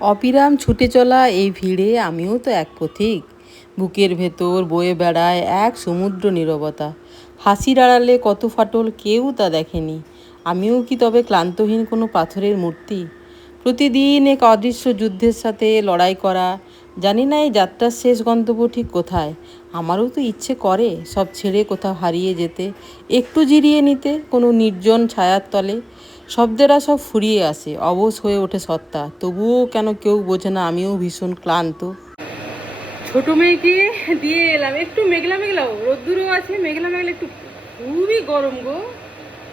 অবিরাম ছুটে চলা এই ভিড়ে আমিও তো এক পথিক। বুকের ভেতর বয়ে বেড়ায় এক সমুদ্র নীরবতা। হাসির আড়ালে কত ফাটল কেউ তা দেখেনি। আমিও কি তবে ক্লান্তহীন কোনো পাথরের মূর্তি? প্রতিদিন এক অদৃশ্য যুদ্ধের সাথে লড়াই করা। জানি না এই যাত্রার শেষ গন্তব্য ঠিক কোথায়। আমারও তো ইচ্ছে করে সব ছেড়ে কোথাও হারিয়ে যেতে, একটু জিরিয়ে নিতে কোনো নির্জন ছায়ার তলে। শব্দেরা সব ফুরিয়ে আসে, অবশ হয়ে ওঠে সত্তা, তবুও কেন কেউ বোঝে না আমিও ভীষণ ক্লান্ত। ছোট মেয়েকে দিয়ে এলাম, একটু মেঘলা মেঘলাও, রোদ্দুরও আছে, মেঘলা মেঘলা একটু, খুবই গরম গো,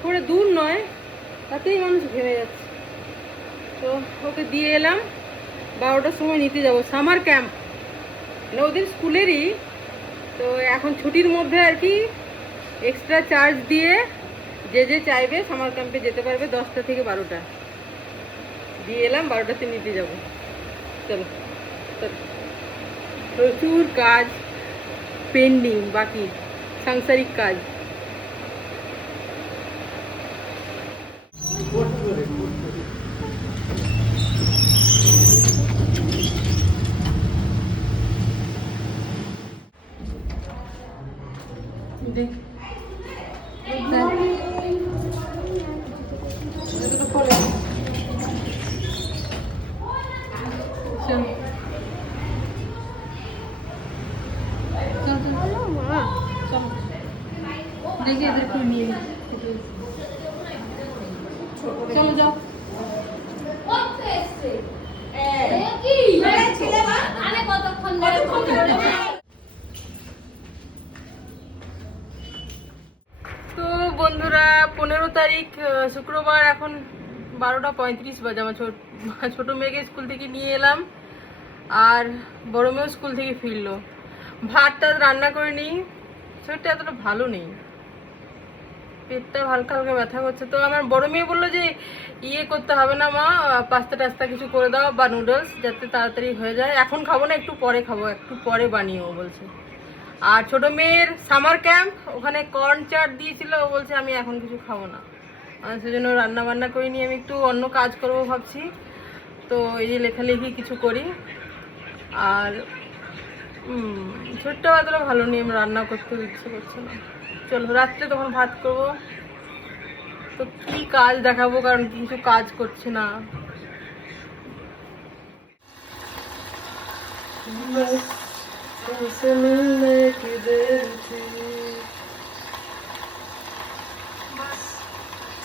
করে দূর নয়, তাতেই মানুষ ঘেমে যাচ্ছে। তো ওকে দিয়ে এলাম, 12টার সময় নিতে যাব, সামার ক্যাম্প মানে ওদের স্কুলেরই। তো এখন ছুটির মধ্যে আর কি এক্সট্রা চার্জ দিয়ে যে যে চাইবে সামার ক্যাম্পে যেতে পারবে, 10টা থেকে 12টা। দিয়ে এলাম, 12টাতে নিতে যাব। চলো চলো। প্রচুর কাজ পেন্ডিং, বাকি সাংসারিক কাজ। দেখি এদের করে নিয়ে চলো যাও। তো বন্ধুরা, 15 তারিখ শুক্রবার, এখন 12টা 35 বাজে। আমার ছোট মেয়েকে স্কুল থেকে নিয়ে এলাম, আর বড় মেয়েও স্কুল থেকে ফিরলো। ভাতটা রান্না করে নিই, শরীরটা এতটা ভালো নেই, পেটটা হালকা হালকা ব্যথা করছে। তো আমার বড় মেয়ে বললো যে ইয়ে করতে হবে না মা, পাস্তা টাস্তা কিছু করে দাও বা নুডলস, যাতে তাড়াতাড়ি হয়ে যায়। এখন খাবো না, একটু পরে খাবো, একটু পরে বানিয়ে ও বলছে। আর ছোট মেয়ের সামার ক্যাম্প, ওখানে কর্ন চাট দিয়েছিল, ও বলছে আমি এখন কিছু খাবো না। সেজন্য রান্না বান্না করিনি, আমি একটু অন্য কাজ করব ভাবছি। তো এই যে লেখালেখি কিছু করি। আর শরীরটাও এতটা ভালো নেই, আমি রান্না করতে ইচ্ছে করছে না। চলো রাত্রে তখন ভাত করবো। তো কি কাজ দেখাবো, কারণ কিছু কাজ করছে না। तुमसे मिलने की देर थी,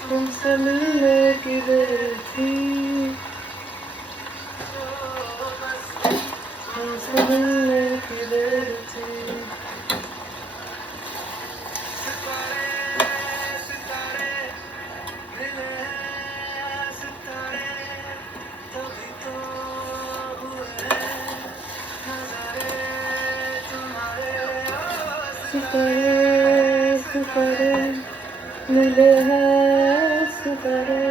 तुमसे मिलने की देर थी, तुमसे मिलने की देर थी। सितारे सितारे मिले हैं सितारे,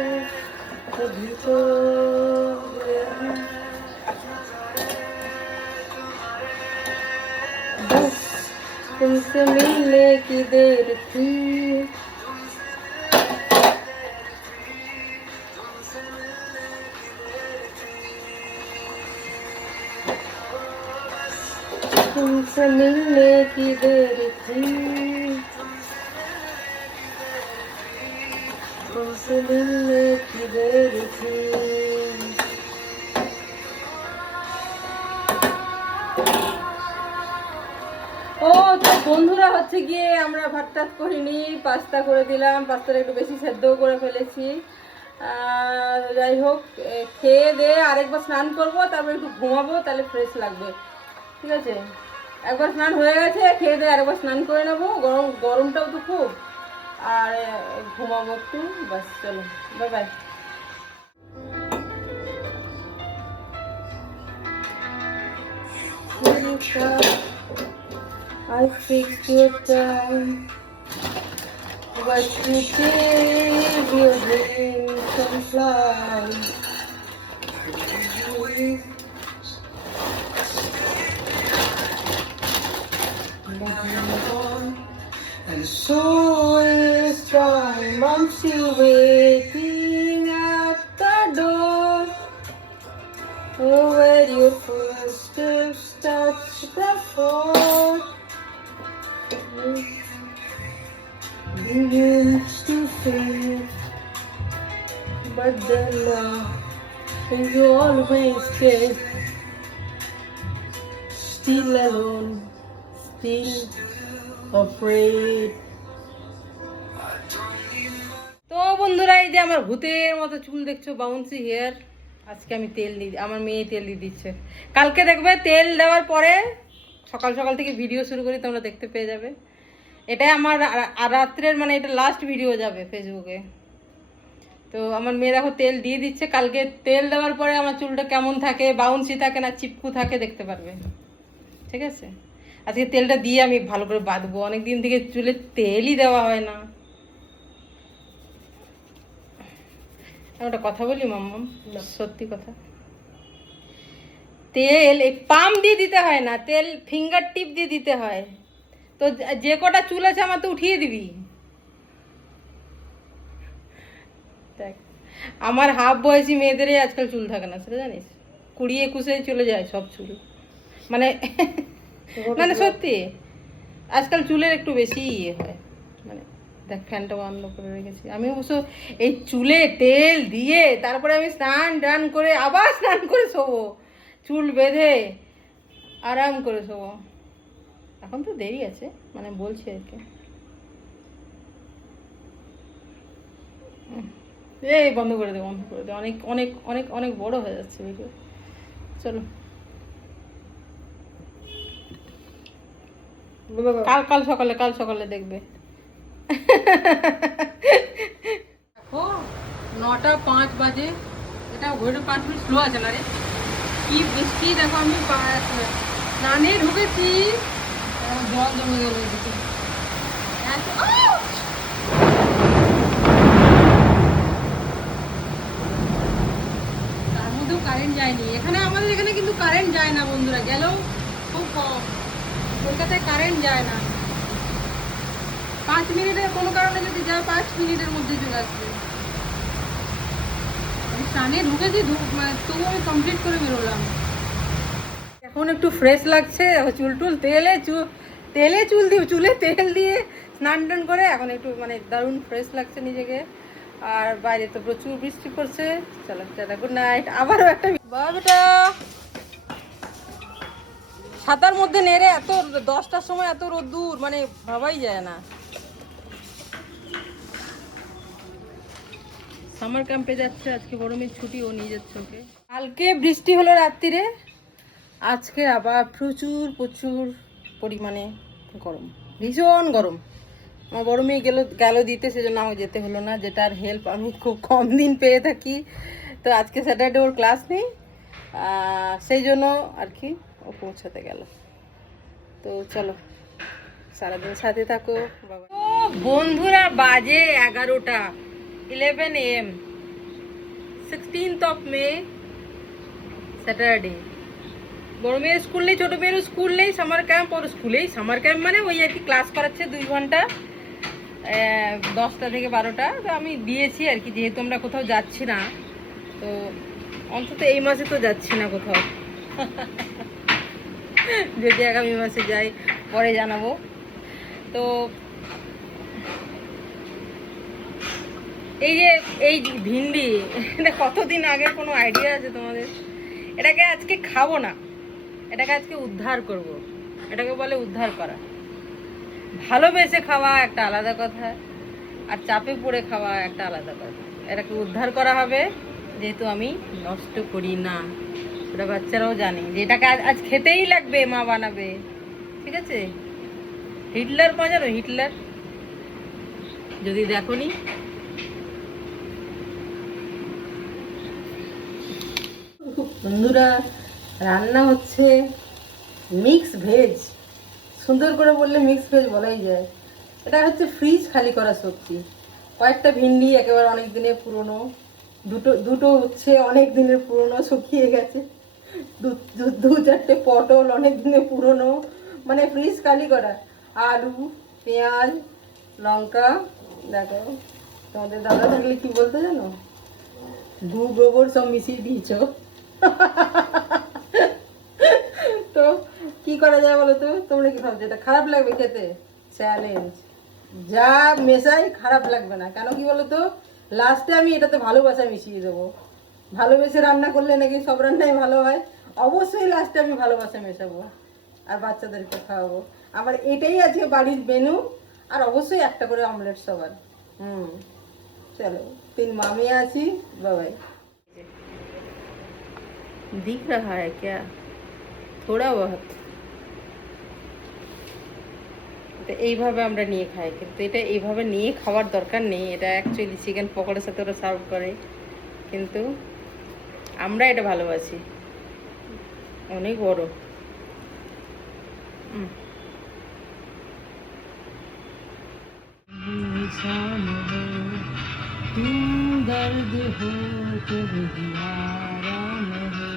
तभी तो हुए हैं बस तुमसे मिलने की देर थी। तुमसे मिलने की देर थी, तुमसे मिलने की देर थी। ও তো বন্ধুরা, হচ্ছে গিয়ে আমরা ভাত টাত করিনি, পাস্তা করে দিলাম, পাস্তাটা একটু বেশি সেদ্ধও করে ফেলেছি। যাই হোক, খেয়ে দিয়ে আরেকবার স্নান করবো, তারপর একটু ঘুমাবো, তাহলে ফ্রেশ লাগবে। ঠিক আছে, একবার স্নান হয়ে গেছে, খেয়ে দিয়ে আরেকবার স্নান করে নেবো, গরমটাও তো খুব, আর ঘুমাবো একটু, বাস। চলো, bye bye. I fixed your time, but you did your dreams can fly. And so this time I'm still waiting at the door. Oh, where your footsteps touch the floor, begins to fade, but the love is always kept. Still alone, still afraid. তো বন্ধুরা, এই যে আমার ভূতের মতো চুল দেখছো, bouncy hair, আজকে আমি তেল দিই, আমার মেয়ে তেল দিয়ে দিচ্ছে। কালকে দেখবে তেল দেওয়ার পরে সকাল সকাল থেকে ভিডিও শুরু করি, তোমরা দেখতে পেয়ে যাবে। এটাই আমার রাত্রের, মানে এটা লাস্ট ভিডিও যাবে ফেসবুকে। তো আমার মেয়ে দেখো তেল দিয়ে দিচ্ছে। কালকে তেল দেওয়ার পরে আমার চুলটা কেমন থাকে, বাউন্সি থাকে না চিপকু থাকে দেখতে পারবে, ঠিক আছে? আজকে তেলটা দিয়ে আমি ভালো করে বাঁধবো, অনেকদিন থেকে চুলে তেলই দেওয়া হয় না। একটা কথা বলি মাম্মাম, সত্যি কথা, তেল এই পাম দিয়ে দিতে হয় না, তেল ফিঙ্গার টিপ দিয়ে দিতে হয়। তো যে কটা চুল আছে আমার তো উঠিয়ে দিবি। দেখ, আমার হাফ বয়সী মেয়েদেরই আজকাল চুল থাকে না, সেটা জানিস? 20-21 চলে যায় সব চুল, মানে মানে সত্যি আজকাল চুলের একটু বেশি ইয়ে হয়। মানে দেখ, ফ্যানটা বন্ধ করে রেখেছি আমি অবশ্য। এই চুলে তেল দিয়ে তারপরে আমি স্নান করে আবার স্নান করে শোবো, চুল বেঁধে আরাম করে শোবো। এখন তো দেরি আছে, মানে বলছি আর কি। এই বন্ধ করে দে, বন্ধ করে দে, অনেক অনেক অনেক অনেক বড় হয়ে যাচ্ছে ভিডিও। চলো, কাল সকালে দেখবে। দেখো 9:05 বাজে, এটা ঘড়িটা 5 মিনিট স্লো আছে না রে? কি বৃষ্টি দেখো, আমি স্নানে ঢুকেছি, জল জমে গেল এদিকে। তার মধ্যেও কারেন্ট যায়নি এখানে, আমাদের এখানে কিন্তু কারেন্ট যায় না বন্ধুরা, গেলেও খুব কম। কলকাতায় কারেন্ট যায় না। 5 মিনিটের কোনো কারণে যদি যায়, 5 মিনিটের মধ্যে চলে আসবে। আমি স্নানে ঢুকেছি, তবু আমি কমপ্লিট করে বেরোলাম। এখন একটু ফ্রেশ লাগছে, চুল চুল দিয়ে, চুলে তেল দিয়ে স্নান টান করে এখন একটু মানে দারুণ ফ্রেশ লাগছে নিজেকে। আর বাইরে তো প্রচুর বৃষ্টি পড়ছে। চলো টাটা, গুড নাইট। আবারও একটা বেটা 7টার মধ্যে নেড়ে এত 10টার সময় এত রোদ্দুর, মানে ভাবাই যায় না। সামার ক্যাম্পে যাচ্ছে আজকে, বড় মেয়ের ছুটি, ও নিয়ে যাচ্ছে ওকে। কালকে বৃষ্টি হলো রাত্রিরে, আজকে আবার প্রচুর পরিমাণে গরম, ভীষণ গরম। আমার বড় মেয়ে গেল দিতে, সেজন্য আমাকে যেতে হলো না, যেটার হেল্প আমি খুব কম দিন পেয়ে থাকি। তো আজকে স্যাটারডে ওর ক্লাস নেই, সেই জন্য আর কি ও পৌঁছাতে গেল। তো চলো, সারাদিন সাথে থাকো। বাবা বন্ধুরা, বাজে 11টা, 11 AM, 16th of May, Saturday. বড় মেয়ের স্কুল নেই, ছোট মেয়েরও স্কুল নেই, সামার ক্যাম্প। ওর স্কুলেই সামার ক্যাম্প, মানে ওই আর কি ক্লাস করাচ্ছে 2 ঘন্টা, 10টা থেকে 12টা। তো আমি দিয়েছি আর কি, যেহেতু আমরা কোথাও যাচ্ছি না, তো অন্তত এই মাসে তো যাচ্ছি না কোথাও। যদি আগামী মাসে যাই পরে জানাবো। তো এই ভিন্ডি, এটা কতদিন আগের কোনো আইডিয়া আছে তোমাদের? এটাকে আজকে খাবো না, এটাকে আজকে উদ্ধার করব। এটাকে বলে উদ্ধার করা। ভালোবেসে খাওয়া একটা আলাদা কথা, আর চাপে পড়ে খাওয়া একটা আলাদা কথা। এটাকে উদ্ধার করা হবে, যেহেতু আমি নষ্ট করি না, সেটা বাচ্চারাও জানে যে এটাকে আজ খেতেই লাগবে, মা বানাবে, ঠিক আছে? হিটলার পাওয়া যাবে, হিটলার, যদি দেখোনি। বন্ধুরা, রান্না হচ্ছে মিক্স ভেজ। সুন্দর করে বললে মিক্স ভেজ বলাই যায়। এটা হচ্ছে ফ্রিজ খালি করা সবজি। কয়েকটা ভিন্ডি একেবারে অনেক দিনের পুরনো, দুটো হচ্ছে অনেক দিনের পুরনো, শুকিয়ে গেছে। 2-4টে পটল অনেক দিনের পুরনো, মানে ফ্রিজ খালি করা। আলু, পেঁয়াজ, লঙ্কা। দেখো, তোমাদের দাদা থাকলে কি বলতে জানো? গু গোবর সব মিশিয়ে দিয়েছ। করা যায় বলো তো? তোমরা কি ভাবছো এটা খারাপ লাগবে খেতে? চ্যালেঞ্জ, যা মেশাই খারাপ লাগবে না। কেন কি বলো তো, লাস্টে আমি এটাতে ভালোবাসা মিশিয়ে দেবো। ভালোবেসে রান্না করলে নাকি সব রান্নাই ভালো হয়। অবশ্যই লাস্টে আমি ভালোবাসা মেশাবো আর বাচ্চাদেরকে খাওয়াবো। আমার এটাই আছে বাড়ির মেনু। আর অবশ্যই একটা করে অমলেট সবার। চলো, 3 मामी আছি, বাবাই। दिख रहा है क्या? थोड़ा बहुत। তো এইভাবে আমরা নিয়ে খাই, কিন্তু এটা এইভাবে নিয়ে খাওয়ার দরকার নেই। এটা অ্যাকচুয়ালি চিকেন পকোড়ার সাথে ওরা সার্ভ করে, কিন্তু আমরা এটা ভালোবাসি। অনেক বড়। दर्द हो कभी आराम हो।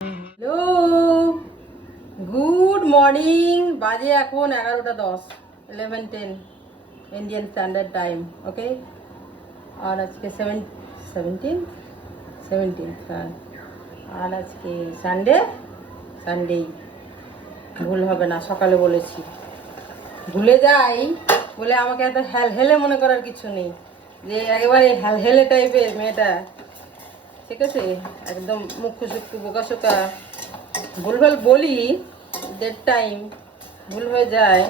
Hello, good morning. বাজে এখন 11:10, 11:10 ইন্ডিয়ান স্ট্যান্ডার্ড টাইম। ওকে, আর আজকে 17, হ্যাঁ। আর আজকে সানডেই ভুল হবে না, সকালে বলেছি। ভুলে যাই বলে আমাকে এত হেলে মনে করার কিছু নেই, যে একেবারে হেলে টাইপের মেয়েটা, ঠিক আছে? একদম মুখ্য সুক্ষ বোকা শোকা, ভুলভাল বলি, ডেট টাইম ভুল হয়ে যায়।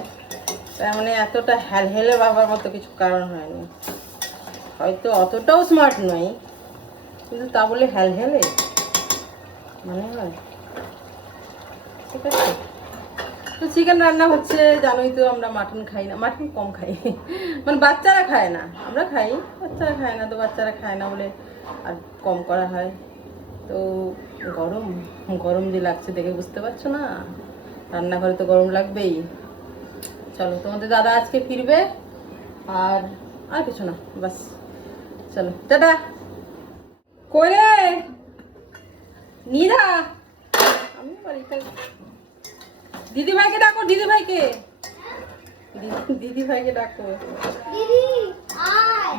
তার মানে এতটা হেলে বাবার মতো কিছু কারণ হয়নি। হয়তো অতটাও স্মার্ট নয়, কিন্তু তা বলে হেলে মানে হয়? ঠিক আছে। তো চিকেন রান্না হচ্ছে, জানোই তো আমরা মাটন খাই না, মাটন কম খাই। মানে বাচ্চারা খায় না, আমরা খাই, বাচ্চারা খায় না। তো বাচ্চারা খায় না বলে আর কম করা হয়। তো গরম যে লাগছে দেখে বুঝতে পারছো না? রান্নাঘরে তো গরম লাগবেই। চলো, তোমাদের দাদা আজকে ফিরবে, আর আর কিছু না, বাস। চলো, টাটা। করে নিধা, আমি বাড়িতে। দিদিভাইকে ডাকো, দিদিভাইকে ডাকো,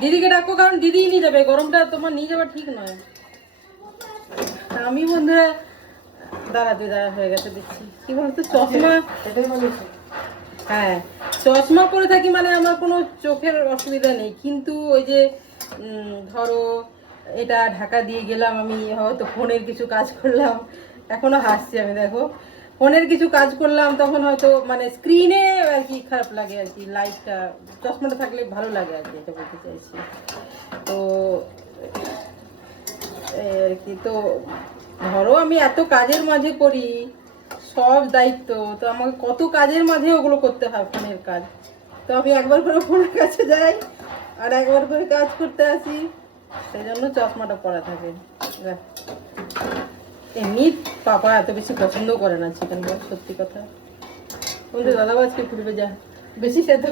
দিদিকে ডাকো, কারণ দিদি নিয়ে যাবে। গরমটা তোমার নিয়ে যাওয়া ঠিক নয়। আমি বন্ধুরা দাঁড়া হয়ে গেছে দেখছি। কি বলতো, চশমা, হ্যাঁ চশমা পরে থাকি মানে আমার কোনো চোখের অসুবিধা নেই, কিন্তু ওই যে ধরো এটা ঢাকা দিয়ে গেলাম, আমি হয়তো ফোনের কিছু কাজ করলাম, এখনো হাসছি আমি, দেখো ফোনের কিছু কাজ করলাম, তখন হয়তো মানে স্ক্রিনে আর কি খারাপ লাগে আর কি, লাইটটা, চশমাটা থাকলে ভালো লাগে আর কি, এটা বলতে চাইছি। তো আর কি, তো ধরো আমি এত কাজের মাঝে করি, সব দায়িত্ব, তো আমাকে কত কাজের মাঝে ওগুলো করতে হয়, ফোনের কাজ। তো আমি একবার করে ফোনের কাছে যাই আর একবার করে কাজ করতে আসি, সেই জন্য চশমাটা পরা থাকে। এমনি পাপা এত বেশি পছন্দ করে না চিকেন, বল সত্যি কথা। বলতে দাদা আজকে ফিরবে, যা বেশি সেদ্ধ,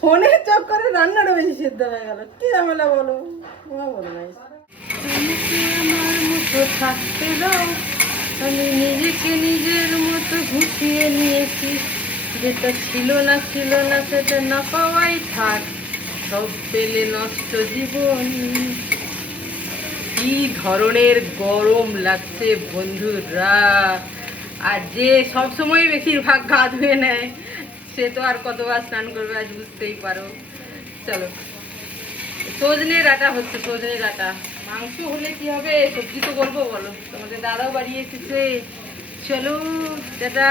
ফোনের চক্করে রান্নাটা বেশি সেদ্ধ হয়ে গেল, কি ঝামেলা বলো? বলো না, আমার মতো থাকতে দাও, আমি নিজেকে নিজের মতো গুছিয়ে নিয়েছি, যেটা ছিল না সেটা না পাওয়াই থাক, সব পেলে নষ্ট জীবন। কি ধরনের গরম লাগছে বন্ধুরা, আর যে সবসময় বেশিরভাগ গা ধুয়ে নেয়, সে তো আর কতবার স্নান করবে আজ বুঝতেই পারো। চলো, সজনে ডাঁটা হচ্ছে, সজনে ডাঁটা। মাংস হলে কি হবে, সবজি তো করবো বলো, তোমাদের দাদাও বাড়ি এসেছে। চলো টাটা।